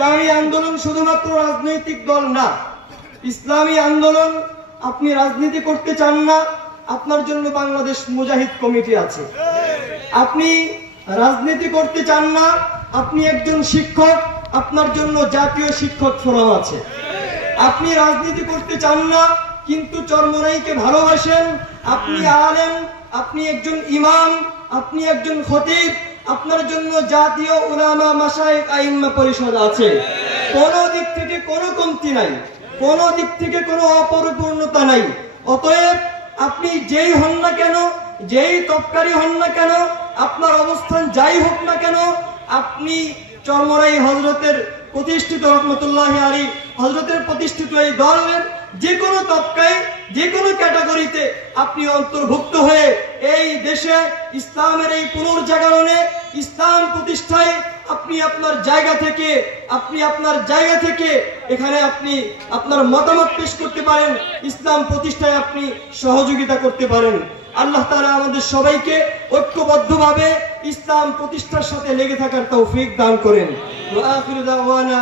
ইসলামী আন্দোলন শুধুমাত্র রাজনৈতিক দল না। ইসলামী আন্দোলন আপনি রাজনীতি করতে চান না, আপনার জন্য বাংলাদেশ মুজাহিদ কমিটি আছে। আপনি রাজনীতি করতে চান না, আপনি একজন শিক্ষক, আপনার জন্য জাতীয় শিক্ষক ফোরাম আছে। আপনি রাজনীতি করতে চান না, কিন্তু চরমরাইকে ভালোবাসেন, আপনি আলেন আপনি একজন ইমাম, আপনি একজন খতিব আপনার জন্য জাতীয় উলামা মাসায়েক আইম্মা পরিষদ আছে। কোন দিক থেকে কোনো কমতি নাই, কোন দিক থেকে কোনো অপরিপূর্ণতা নাই। অতএব আপনি যেই হন না কেন, যেই তৎকারী হন না কেন, আপনার অবস্থান যাই হোক না কেন, আপনি চরমরাই হজরতের প্রতিষ্ঠিত রহমতুল্লাহ আলী হজরতের প্রতিষ্ঠিত এই দলের যে কোনো তবকায় যে কোনো ক্যাটাগরিতে আপনি অন্তর্ভুক্ত হয়ে এই দেশে ইসলামের এই পুনর্জাগরণে ইসলাম প্রতিষ্ঠায় আপনি আপনার জায়গা থেকে, আপনি আপনার জায়গা থেকে এখানে আপনি আপনার মতামত পেশ করতে পারেন, ইসলাম প্রতিষ্ঠায় আপনি সহযোগিতা করতে পারেন। আল্লাহ তাআলা আমাদের সবাইকে ঐক্যবদ্ধভাবে ইসলাম প্রতিষ্ঠার সাথে লেগে থাকার তৌফিক দান করেন। দাওয়ানা